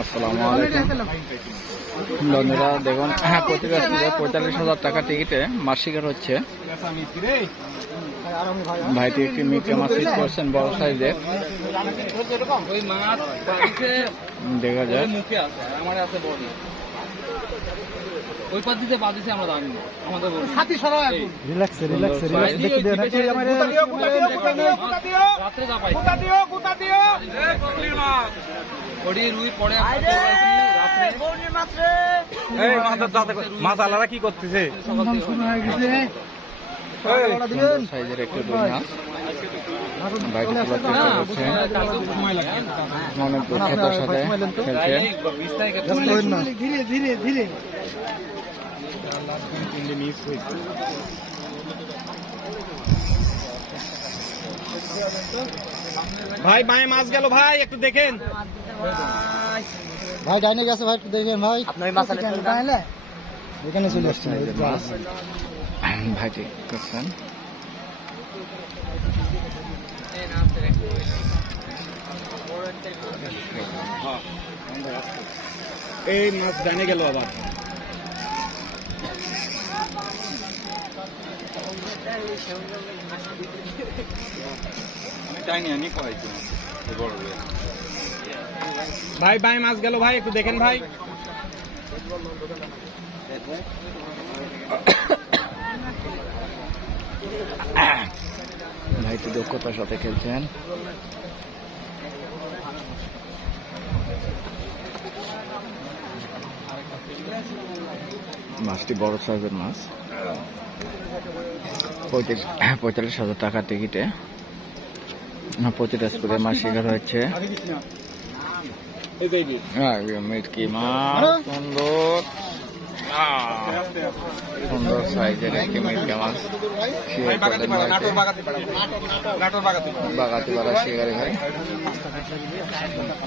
আসসালামু আলাইকুম। বন্ধুরা দেখুন হ্যাঁ প্রতিটা পঁয়তাল্লিশ হাজার টাকা টিকিটে মাছ শিকার হচ্ছে। ভাইটি একটি মিটে মাছ করছেন বড় সাইজের। ওই মাছ বাড়িতে দেখা যায় মুখে আছে আমার আছে বডি ওই আমরা আমাদের সাথী রিল্যাক্সে রিল্যাক্সে রিল্যাক্সে দেন যা পাই মাছ আলাদা কি করতেছে? হয়ে সাইজের একটি সাথে খেলছে। ধীরে ধীরে ধীরে। ভাই বাঁয়ে মাছ গেল ভাই একটু দেখেন। ভাই ডাইনে গেছে ভাই একটু দেখেন ভাই। আপনার মাছ এখানে চলে আসছে মাছ। ভাইটি করছেন এই মাছ ডাইনে গেল আবার। ভাই ভাই মাছ গেল ভাই একটু দেখেন ভাই। ভাই তো দক্ষতার সাথে খেলছেন। মাছটি বড় সাইজের মাছ। পঁয়তাল্লিশ হাজার টাকার টিকিটে। প্রতিটা স্কুলে মাছ শিকার হচ্ছে হ্যাঁ, মিটকি মাছ সুন্দর। সুন্দর সাইজের একটি মিটকি মাছ বাগাতি পাড়া শিকারি ভাই।